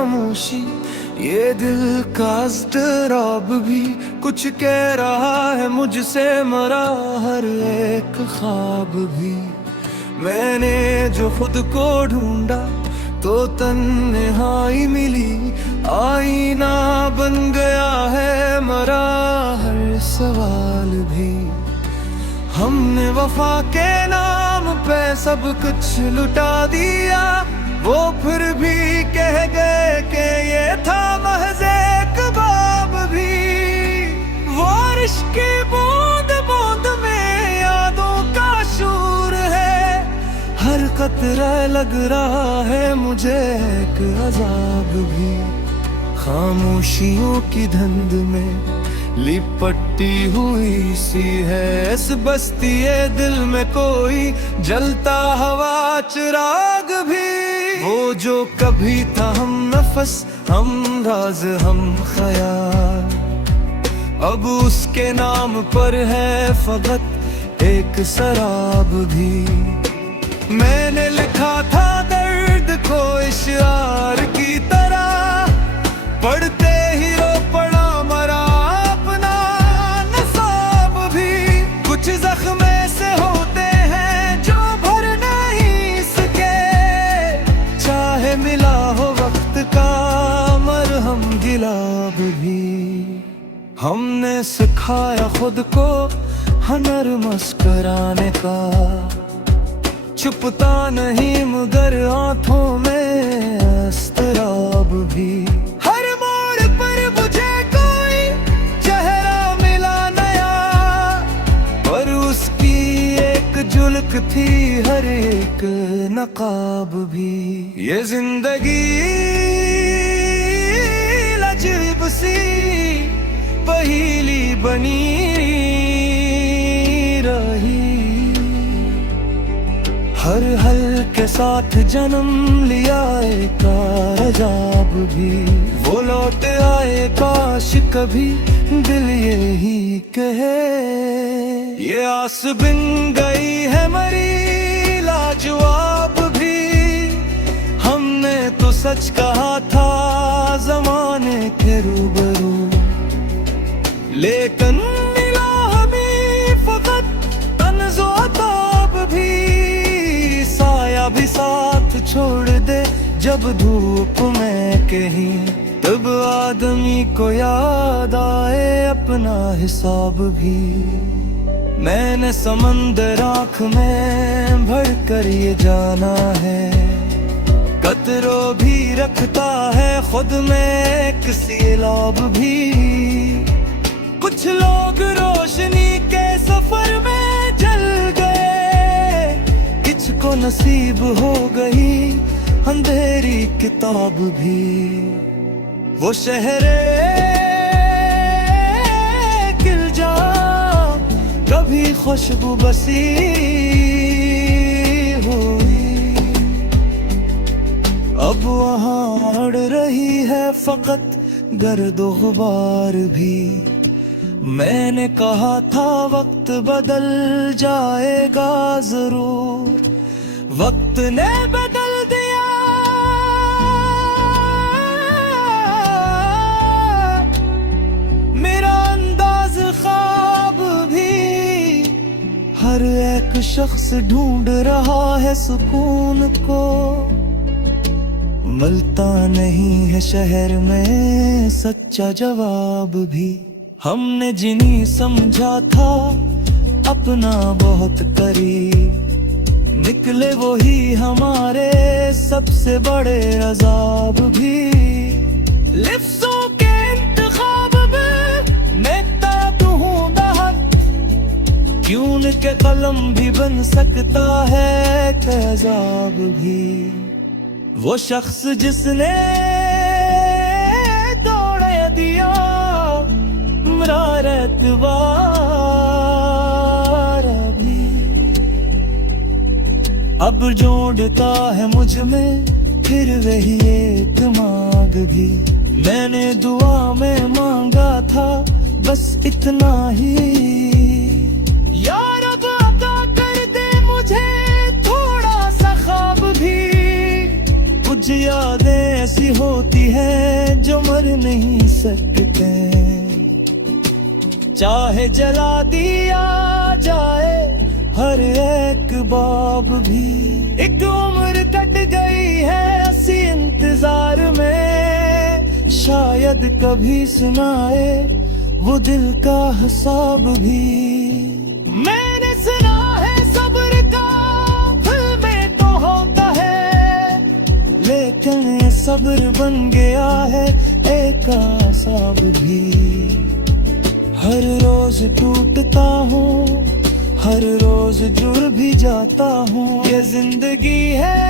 खामोशी, ये दिल का इज़्तिराब भी कुछ कह रहा है मुझसे, मरा हर एक ख्वाब भी। मैंने जो खुद को ढूंढा तो तन्हाई मिली, आईना बन गया है मरा हर सवाल भी। हमने वफा के नाम पे सब कुछ लुटा दिया, वो फिर भी कह गए कि ये था महज़ एक ख्वाब भी। वो इश्क़ की बूंद बूंद में यादों का शूर है, हर कतरा लग रहा है मुझे एक अज़ाब भी। खामोशियों की धुंध में लिपटी हुई सी है इस बस्ती दिल में कोई जलता हवा चिराग भी। वो जो कभी था हम नफस, हम राज, हम ख्याल, अब उसके नाम पर है फकत एक शराब भी। मैंने लिखा था दर्द को इशार की तरह, पढ़ते ही रो पड़ा मरा अपना नसाब भी। कुछ जख्म से होते हैं जो भर नहीं सके, चाहे मिला हो वक्त का मरहम गिलाब भी। हमने सिखाया खुद को हनर मुस्कुराने का, छुपता नहीं मगर आंखों में अस्तराब भी। हर मोड़ पर मुझे कोई चेहरा मिला नया, पर उसकी एक झलक थी हर एक नकाब भी। ये जिंदगी अजीब सी पहेली बनी रही, हर हल के साथ जन्म लिया एक अजाब भी। वो लौट आए काश कभी दिल यही कहे, ये आस बिन गई है मरी लाजवाब भी। हमने तो सच कहा था ज़माने के रूबरू, लेकिन मिला हमें फकत तन्ज़ो अताब भी। साया भी साथ छोड़ दे जब धूप में कहीं, तब आदमी को याद आए अपना हिसाब भी। मैंने समंदर आँख में भर कर ये जाना है, कतरो भी रखता है खुद में किसी लाभ भी। कुछ लोग रोशनी के सफर में जल गए, किसको नसीब हो गई अंधेरी किताब भी। वो शहरे खिल जा कभी खुशबू बसी हुई, अब वहाँ अड़ रही है फकत गर्द गुबार भी। मैंने कहा था वक्त बदल जाएगा जरूर, वक्त ने बदल दिया। मेरा अंदाज ख्वाब भी, हर एक शख्स ढूंढ रहा है सुकून को, मिलता नहीं है शहर में सच्चा जवाब भी। हमने जिन्हें समझा था अपना बहुत करीब, निकले वो ही हमारे सबसे बड़े अजाब भी। लिफ्ज़ों के इंतखाब में मैं ताब हूँ बहक, क्यों के कलम भी बन सकता है तेजाब भी। वो शख्स जिसने दौड़ दिया एतबार भी, अब जोड़ता है मुझ में फिर वही एक मांग भी। मैंने दुआ में मांगा था बस इतना ही, यार अब अता कर दे मुझे थोड़ा सा ख्वाब भी। कुछ यादें ऐसी होती है भर नहीं सकते। चाहे जला दिया जाए हर एक बाब भी, एक उम्र कट गई है ऐसी इंतजार में, शायद कभी सुनाए वो दिल का हिसाब भी। मैंने सुना है सब्र का फल में तो होता है, लेकिन ये सब्र बन गया है एक आसाब भी। हर रोज टूटता हूँ, हर रोज जुड़ भी जाता हूँ। ये जिंदगी है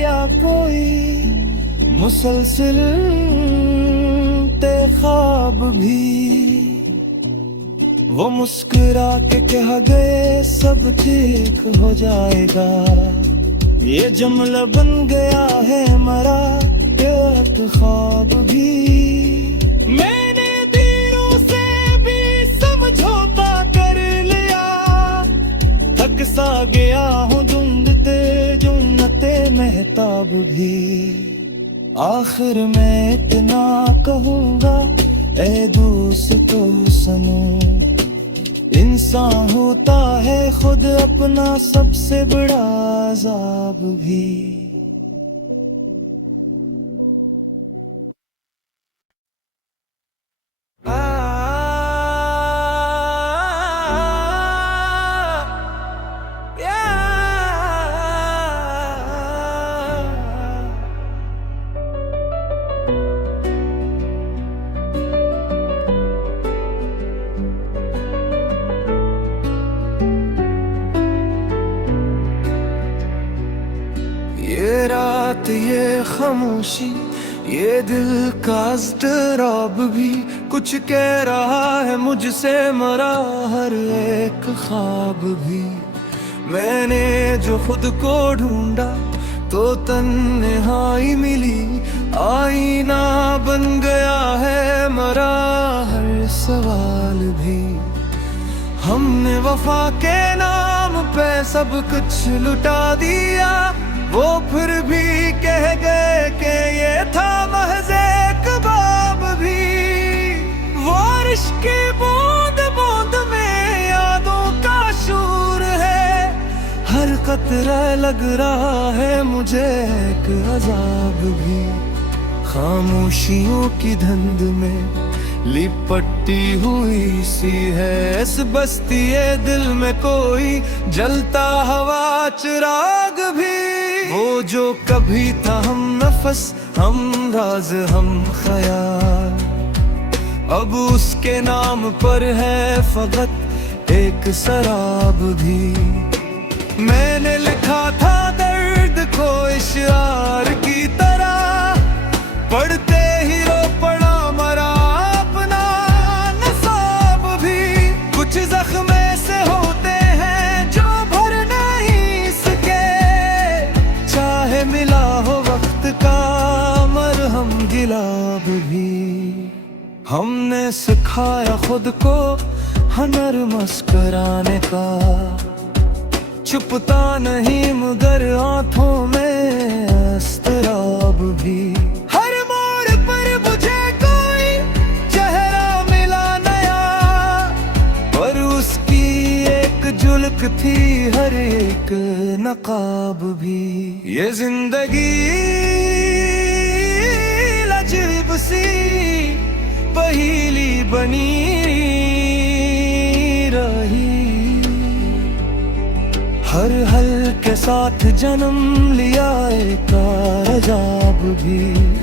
या कोई मुसलसल ख्वाब भी। वो मुस्कुरा के कह गए सब ठीक हो जाएगा, ये जुमला बन गया है मरा एक ख्वाब भी। मैंने दिलों से भी समझौता कर लिया, थक सा गया हूँ ढूंढते जुन्नते महताब भी। आखिर मैं इतना कहूँगा ए दोस्तों सुनो, इंसान होता है खुद अपना सबसे बड़ा अज़ाब भी। ये रात ये खामोशी ये दिल का इज़्तिराब भी कुछ कह रहा है मुझसे मरा हर एक ख्वाब भी। मैंने जो खुद को ढूंढा तो तन्हाई मिली, आईना बन गया है मरा हर सवाल भी। हमने वफा के नाम पे सब कुछ लुटा दिया, वो फिर भी कह गए कि ये था महज़ एक ख्वाब भी। वो इश्क़ की बूंद बूंद में यादों का शूर है, हर कतरा लग रहा है मुझे एक अज़ाब भी। खामोशियों की धुंध में लिपटी हुई सी है इस बस्ती दिल में कोई जलता हवा चिराग भी। वो जो कभी था हम नफस हम राज हम ख्याल, अब उसके नाम पर है फकत एक शराब भी। मैंने लिखा था दर्द को इशार की तरह, पढ़ते ही रो पड़ा मरा अपना नसाब भी। कुछ जख्म से होते हैं जो भर नहीं सके, चाहे मिला हो वक्त का मरहम गिलाब भी। हमने सिखाया खुद को हनर मुस्कुराने का, छुपता नहीं मगर आंखों में अस्तराब भी। हर मोड़ पर मुझे कोई चेहरा मिला नया, पर उसकी एक झलक थी हर एक नकाब भी। ये जिंदगी अजीब सी पहेली बनी रही, हर हल के साथ जन्म लिया एक अजाब भी।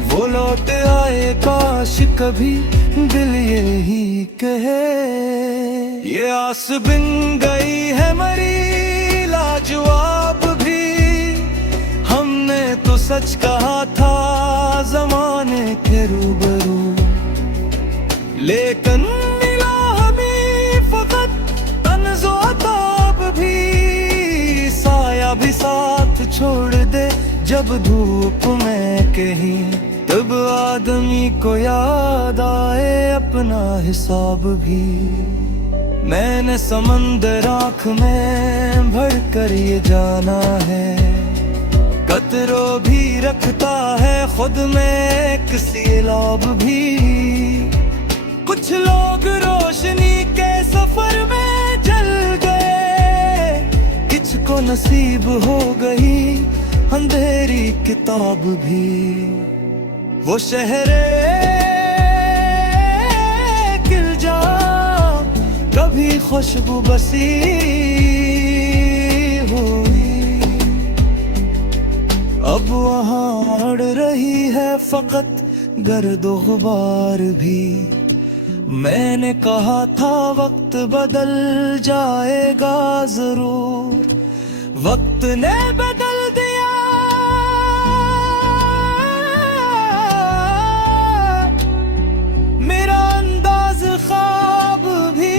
वो लौट आए काश कभी दिल यही कहे, ये आस बिन गई है मरी लाजवाब भी। हमने तो सच कहा था जमाने के रूबरू, लेकिन मिला हमें फकत तन्ज़ो अताब भी। साया भी साथ छोड़ दे जब धूप में कहीं, तब आदमी को याद आए अपना हिसाब भी। मैंने समंदर आँख में भर कर ये जाना है, कतरो भी रखता है खुद में एक सैलाब भी। कुछ लोग रोशनी के सफर में जल गए, किसको नसीब हो गई अंधेरी किताब भी। वो शहरे खिल जा कभी खुशबू बसी हुई, अब वहाँ अड़ रही है फकत गर्दो गुबार भी। मैंने कहा था वक्त बदल जाएगा जरूर, वक्त ने बदल दिया। मेरा अंदाज ख्वाब भी,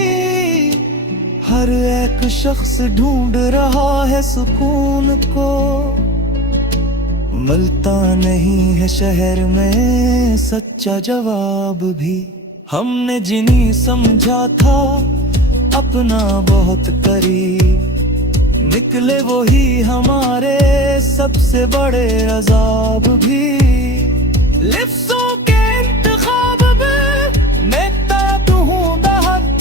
हर एक शख्स ढूंढ रहा है सुकून को, मिलता नहीं है शहर में सच्चा जवाब भी। हमने जिन्हें समझा था अपना बहुत करीब, निकले वो ही हमारे सबसे बड़े अजाब भी। लिफ्ज़ों के इंतखाब में मैं ताब हूँ बहक,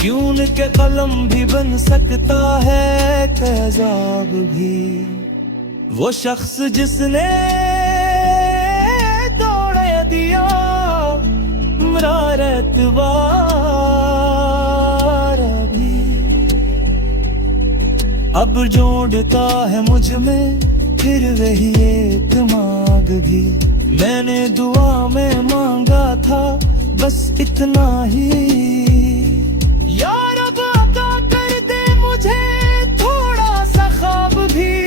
क्यों उनके कलम भी बन सकता है तेजाब भी। वो शख्स जिसने दौड़े दिया भी, अब जोड़ता है मुझ में फिर वही एक दिमाग भी। मैंने दुआ में मांगा था बस इतना ही, या रब अता कर दे मुझे थोड़ा सा ख्वाब भी।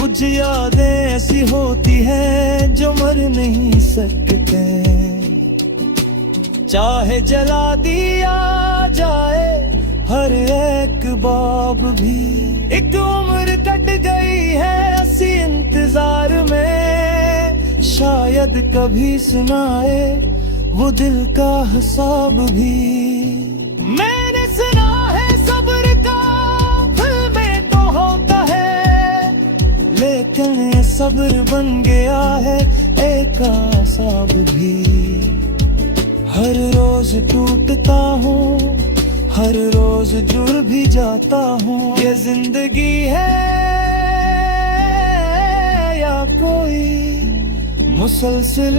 कुछ यादें ऐसी होती हैं जो मर नहीं सकते, चाहे जला दिया जाए हर एक बाब भी। एक उम्र कट गई है ऐसी इंतजार में, शायद कभी सुनाए वो दिल का हिसाब भी। मैंने सुना है सब्र का फल में तो होता है, लेकिन ये सब्र बन गया है एक आसाब भी। हर रोज टूटता हूँ, हर रोज जुड़ भी जाता हूँ। ये जिंदगी है या कोई मुसलसिल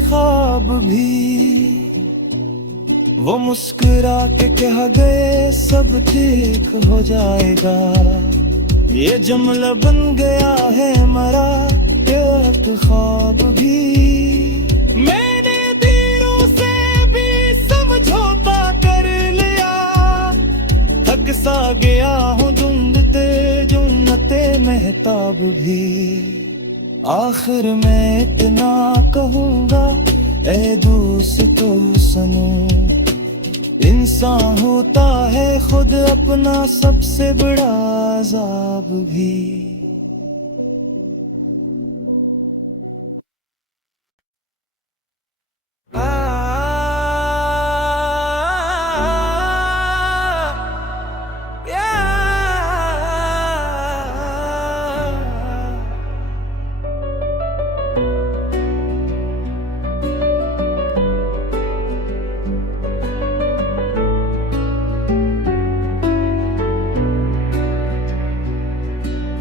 ख्वाब भी। वो मुस्कुरा के कह गए सब ठीक हो जाएगा, ये जुमला बन गया है मरा एक ख्वाब भी। मैंने तीरों से भी समझौता कर लिया, थक सा गया हूँ ढूंढते जुन्नते महताब भी। आखिर मैं इतना कहूँगा ए दोस्तों सुनो, इंसान होता है खुद अपना सबसे बड़ा अज़ाब भी।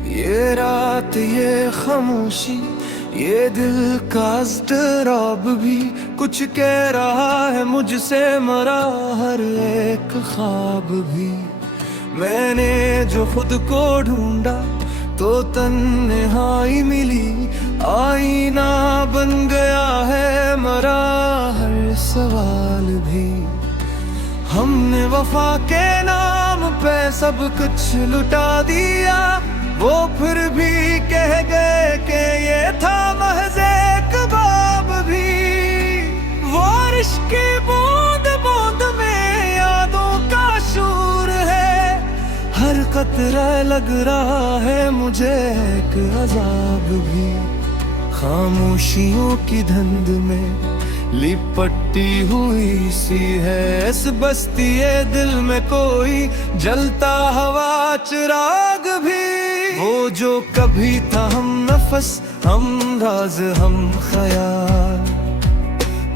ये रात ये खामोशी ये दिल का इज़्तिराब भी कुछ कह रहा है मुझसे, मरा हर एक ख्वाब भी। मैंने जो खुद को ढूंढा तो तन्हाई मिली, आईना बन गया है मरा हर सवाल भी। हमने वफा के नाम पे सब कुछ लुटा दिया, वो फिर भी कह गए कि ये था महज़ एक ख्वाब भी। वो इश्क़ की बूंद बूंद में यादों का शूर है, हर कतरा लग रहा है मुझे एक अज़ाब भी। खामोशियों की धुंध में लिपटी हुई सी है इस बस्ती दिल में कोई जलता हुआ चिराग भी। वो जो कभी था हम नफस, हम राज, हम ख्याल,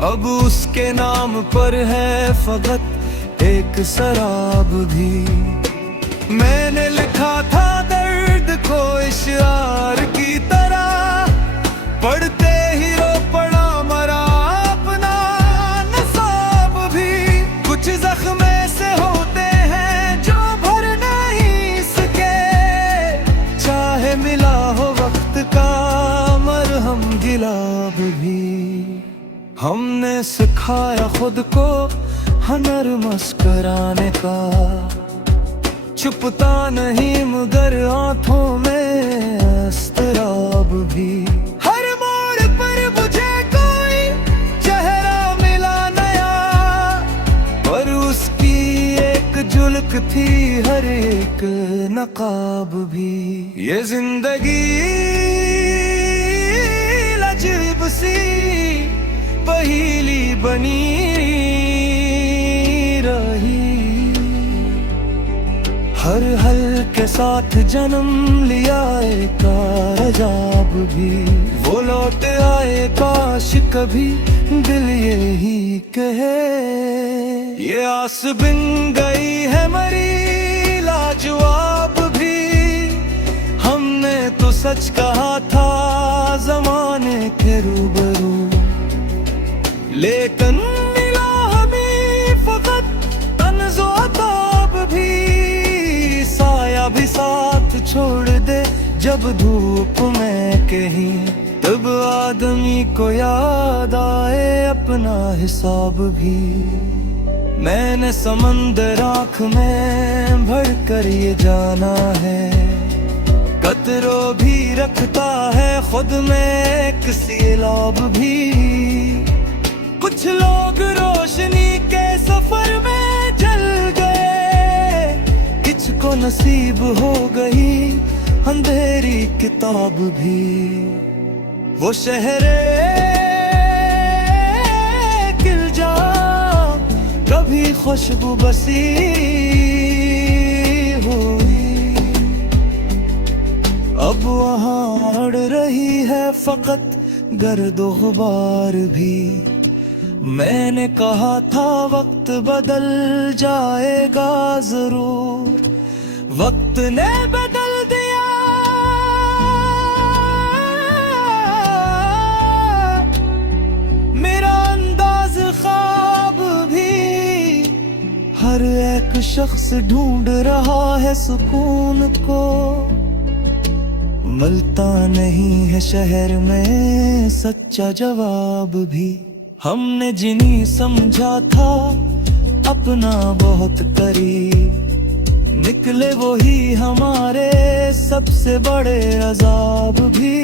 अब उसके नाम पर है फकत एक शराब भी। मैंने लिखा था दर्द को इशार की तरह, पढ़ते ही रो पड़ा मरा अपना नसाब भी। कुछ जख्म ऐसे होते हैं जो भर नहीं सके, चाहे मिला हो वक्त का मरहम गिलाब भी। हमने सिखाया खुद को हनर मुस्कुराने का, छुपता नहीं मगर आंखों में अस्तराब भी। हर मोड़ पर मुझे कोई चेहरा मिला नया, और उसकी एक झलक थी हर एक नकाब भी। ये जिंदगी अजीब सी पहेली बनी रही, हर हल के साथ जन्म लिया एक अजाब भी। वो लौट आए काश कभी दिल यही कहे, ये आस बिन गई है मरी लाजवाब भी। हमने तो सच कहा था जमाने के रूबरू, लेकिन मिला हमें फकत तन्ज़ो अताब भी। साया भी साथ छोड़ दे जब धूप में कहीं, तब आदमी को याद आए अपना हिसाब भी। मैंने समंदर आँख में भर कर ये जाना है, कतरो भी रखता है खुद में किसी लाभ भी। कुछ लोग रोशनी के सफर में जल गए, किसको नसीब हो गई अंधेरी किताब भी। वो शहरे खिल जा कभी खुशबू बसी हुई, अब वहाँ अड़ रही है फकत गर्दो गुबार भी। मैंने कहा था वक्त बदल जाएगा जरूर, वक्त ने बदल दिया। मेरा अंदाज ख्वाब भी, हर एक शख्स ढूंढ रहा है सुकून को, मिलता नहीं है शहर में सच्चा जवाब भी। हमने जिन्हें समझा था अपना बहुत करीब, निकले वही हमारे सबसे बड़े अजाब भी।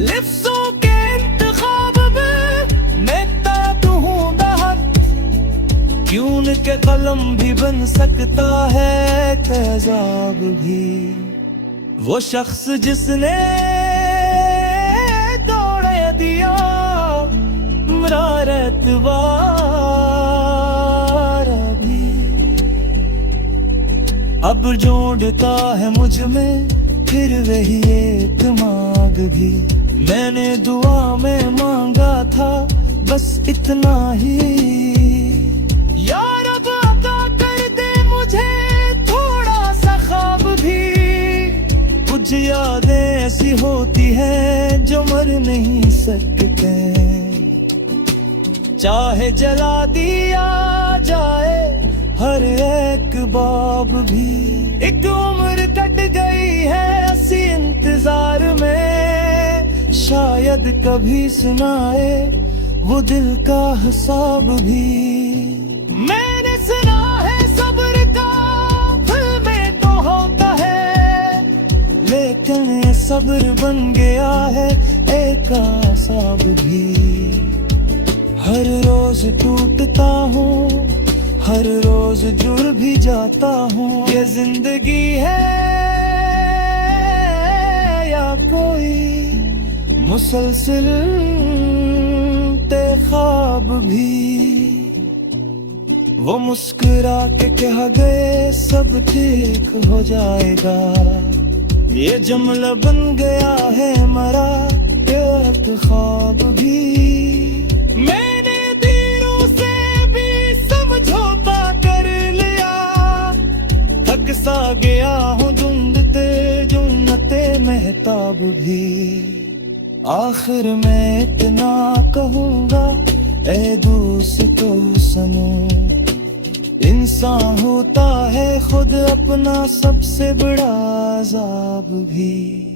लिफ्ज़ों के इंतखाब में मैं ताब हूँ दहक, क्यों के कलम भी बन सकता है तेजाब भी। वो शख्स जिसने दौड़ दिया भी, अब जोड़ता है मुझ में फिर वही एक मांग भी। मैंने दुआ में मांगा था बस इतना ही, या रब अता कर दे मुझे थोड़ा सा ख्वाब भी। कुछ यादें ऐसी होती हैं जो मर नहीं सकते, चाहे जला दिया जाए हर एक बाब भी। एक उम्र कट गई है ऐसी इंतजार में, शायद कभी सुनाए वो दिल का हिसाब भी। मैंने सुना है सब्र का फल में तो होता है, लेकिन ये सब्र बन गया है एक आसाब भी। हर रोज टूटता हूँ, हर रोज जुड़ भी जाता हूँ। ये जिंदगी है या कोई मुसलसल ख्वाब भी। वो मुस्कुरा के कह गए सब ठीक हो जाएगा, ये जुमला बन गया है मरा एक ख्वाब भी। मैंने तीरों से भी समझौता कर लिया, थक सा गया हूँ ढूंढते जुन्नते महताब भी। आखिर मैं इतना कहूँगा ए दोस्तों सुनो, इंसान होता है खुद अपना सबसे बड़ा अज़ाब भी।